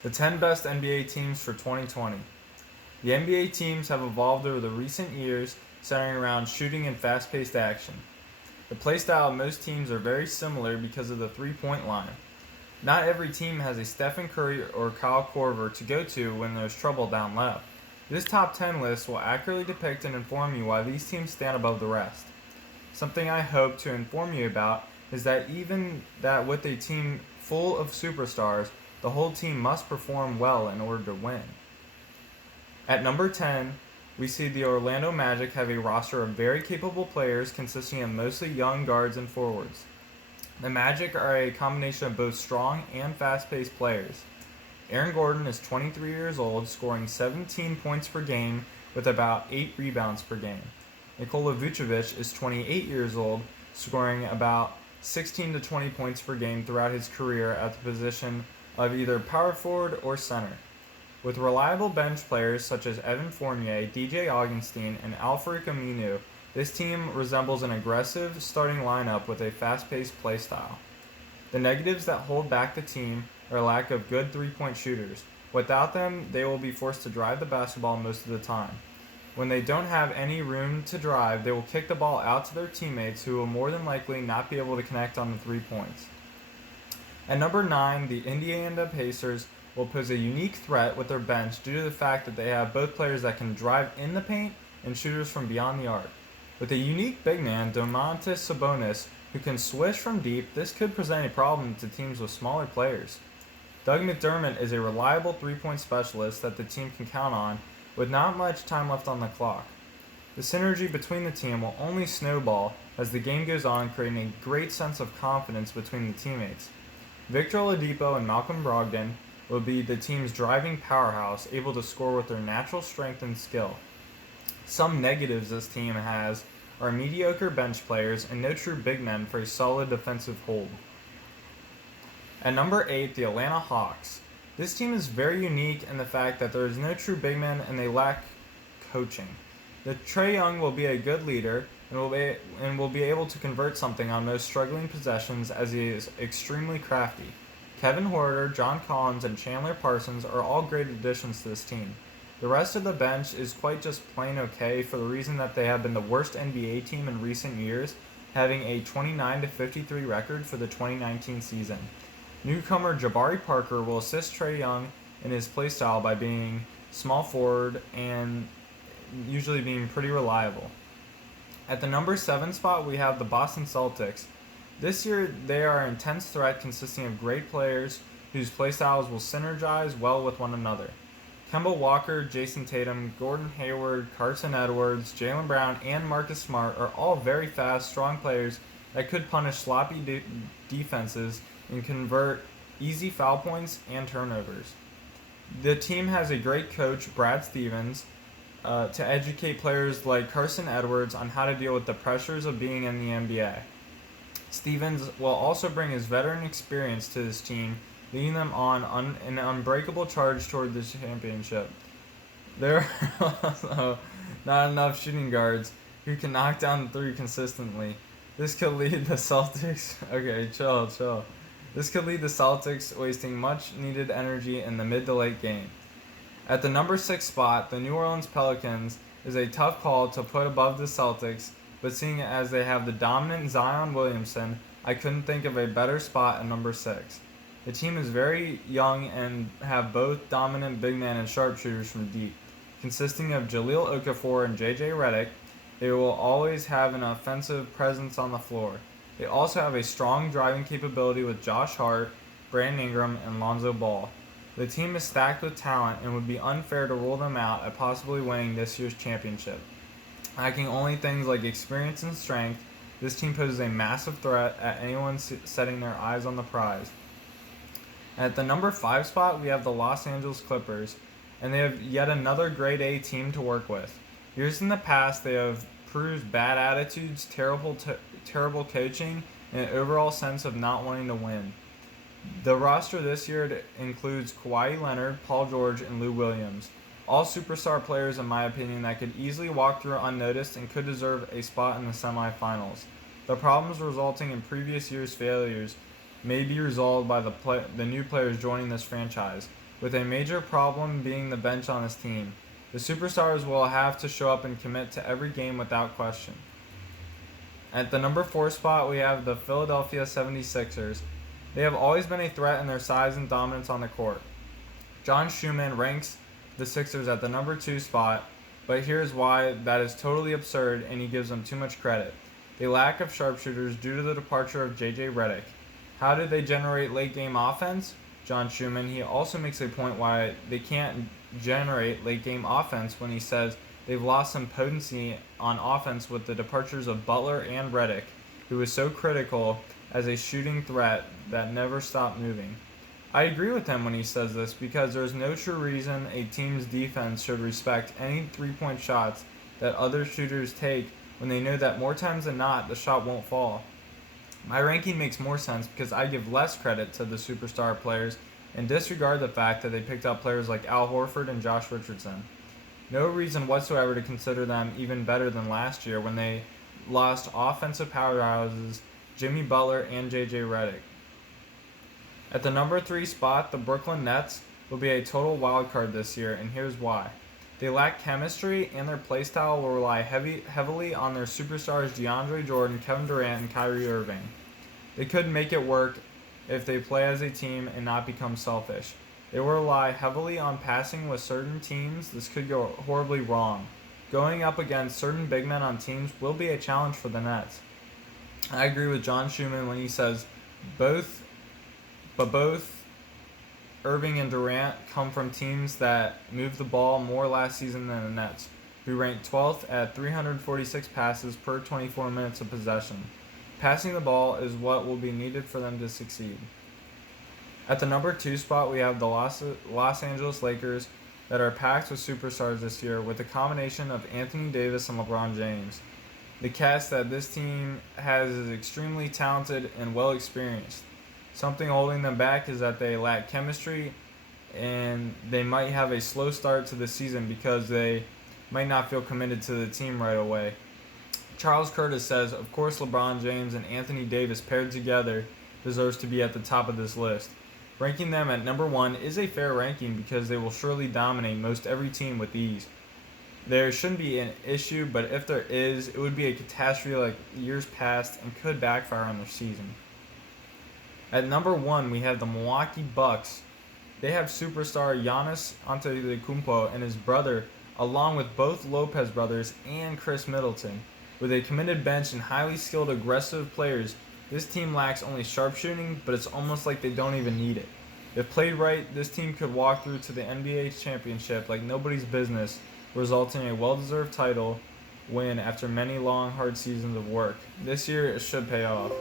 The 10 best NBA teams for 2020. The NBA teams have evolved over the recent years, centering around shooting and fast paced action. The playstyle of most teams are very similar because of the 3-point line. Not every team has a Stephen Curry or Kyle Korver to go to when there's trouble down low. This top 10 list will accurately depict and inform you why these teams stand above the rest. Something I hope to inform you about is that even that with a team full of superstars, the whole team must perform well in order to win. At number 10, we see the Orlando Magic have a roster of very capable players consisting of mostly young guards and forwards. The Magic are a combination of both strong and fast-paced players. Aaron Gordon is 23 years old, scoring 17 points per game with about 8 rebounds per game. Nikola Vucevic is 28 years old, scoring about 16 to 20 points per game throughout his career at the position of either power forward or center. With reliable bench players such as Evan Fournier, DJ Augustin, and Al-Farouq Aminu, this team resembles an aggressive starting lineup with a fast-paced play style. The negatives that hold back the team are a lack of good three-point shooters. Without them, they will be forced to drive the basketball most of the time. When they don't have any room to drive, they will kick the ball out to their teammates who will more than likely not be able to connect on the 3 points. At number 9, the Indiana Pacers will pose a unique threat with their bench due to the fact that they have both players that can drive in the paint and shooters from beyond the arc. With a unique big man, Domantas Sabonis, who can swish from deep, this could present a problem to teams with smaller players. Doug McDermott is a reliable three-point specialist that the team can count on, with not much time left on the clock. The synergy between the team will only snowball as the game goes on, creating a great sense of confidence between the teammates. Victor Oladipo and Malcolm Brogdon will be the team's driving powerhouse, able to score with their natural strength and skill. Some negatives this team has are mediocre bench players and no true big men for a solid defensive hold. At number 8, the Atlanta Hawks. This team is very unique in the fact that there is no true big men and they lack coaching. Trae Young will be a good leader and will be able to convert something on most struggling possessions as he is extremely crafty. Kevin Huerter, John Collins, and Chandler Parsons are all great additions to this team. The rest of the bench is quite just plain okay for the reason that they have been the worst NBA team in recent years, having a 29-53 record for the 2019 season. Newcomer Jabari Parker will assist Trae Young in his playstyle by being small forward and usually being pretty reliable. At the number 7 spot, we have the Boston Celtics. This year, they are an intense threat consisting of great players whose playstyles will synergize well with one another. Kemba Walker, Jason Tatum, Gordon Hayward, Carson Edwards, Jaylen Brown, and Marcus Smart are all very fast, strong players that could punish sloppy defenses and convert easy foul points and turnovers. The team has a great coach, Brad Stevens, to educate players like Carson Edwards on how to deal with the pressures of being in the NBA. Stevens will also bring his veteran experience to this team, leading them on an unbreakable charge toward the championship. There are also not enough shooting guards who can knock down the three consistently. This could lead the Celtics... Okay, chill. This could lead the Celtics wasting much needed energy in the mid to late game. At the number 6 spot, the New Orleans Pelicans is a tough call to put above the Celtics, but seeing as they have the dominant Zion Williamson, I couldn't think of a better spot at number 6. The team is very young and have both dominant big men and sharpshooters from deep. Consisting of Jahlil Okafor and JJ Redick, they will always have an offensive presence on the floor. They also have a strong driving capability with Josh Hart, Brandon Ingram, and Lonzo Ball. The team is stacked with talent and would be unfair to rule them out at possibly winning this year's championship. Lacking only things like experience and strength, this team poses a massive threat at anyone setting their eyes on the prize. At the number 5 spot, we have the Los Angeles Clippers, and they have yet another grade A team to work with. Years in the past, they have proved bad attitudes, terrible coaching, and an overall sense of not wanting to win. The roster this year includes Kawhi Leonard, Paul George, and Lou Williams. All superstar players, in my opinion, that could easily walk through unnoticed and could deserve a spot in the semifinals. The problems resulting in previous years' failures may be resolved by the new players joining this franchise. with a major problem being the bench on his team. The superstars will have to show up and commit to every game without question. At the number 4 spot, we have the Philadelphia 76ers. They have always been a threat in their size and dominance on the court. John Schumann ranks the Sixers at the number 2 spot, but here's why that is totally absurd and he gives them too much credit. They lack of sharpshooters due to the departure of J.J. Redick. How did they generate late game offense? John Schumann, he also makes a point why they can't generate late game offense when he says they've lost some potency on offense with the departures of Butler and Redick, who was so critical as a shooting threat that never stopped moving. I agree with him when he says this because there's no true reason a team's defense should respect any three-point shots that other shooters take when they know that more times than not the shot won't fall. My ranking makes more sense because I give less credit to the superstar players and disregard the fact that they picked up players like Al Horford and Josh Richardson. No reason whatsoever to consider them even better than last year when they lost offensive powerhouses Jimmy Butler and J.J. Redick. At the number 3 spot, the Brooklyn Nets will be a total wild card this year, and here's why. They lack chemistry, and their playstyle will rely heavily on their superstars DeAndre Jordan, Kevin Durant, and Kyrie Irving. They could make it work if they play as a team and not become selfish. They will rely heavily on passing with certain teams. This could go horribly wrong. Going up against certain big men on teams will be a challenge for the Nets. I agree with John Schumann when he says both Irving and Durant come from teams that moved the ball more last season than the Nets, who ranked 12th at 346 passes per 24 minutes of possession. Passing the ball is what will be needed for them to succeed. At the number 2 spot, we have the Los Angeles Lakers that are packed with superstars this year with a combination of Anthony Davis and LeBron James. The cast that this team has is extremely talented and well experienced. Something holding them back is that they lack chemistry and they might have a slow start to the season because they might not feel committed to the team right away. Charles Curtis says, of course LeBron James and Anthony Davis paired together deserves to be at the top of this list. Ranking them at number 1 is a fair ranking because they will surely dominate most every team with ease. There shouldn't be an issue, but if there is, it would be a catastrophe like years past and could backfire on their season. At number 1, we have the Milwaukee Bucks. They have superstar Giannis Antetokounmpo and his brother, along with both Lopez brothers and Chris Middleton. With a committed bench and highly skilled aggressive players, this team lacks only sharpshooting, but it's almost like they don't even need it. If played right, this team could walk through to the NBA championship like nobody's business, resulting in a well-deserved title win after many long, hard seasons of work. This year, it should pay off.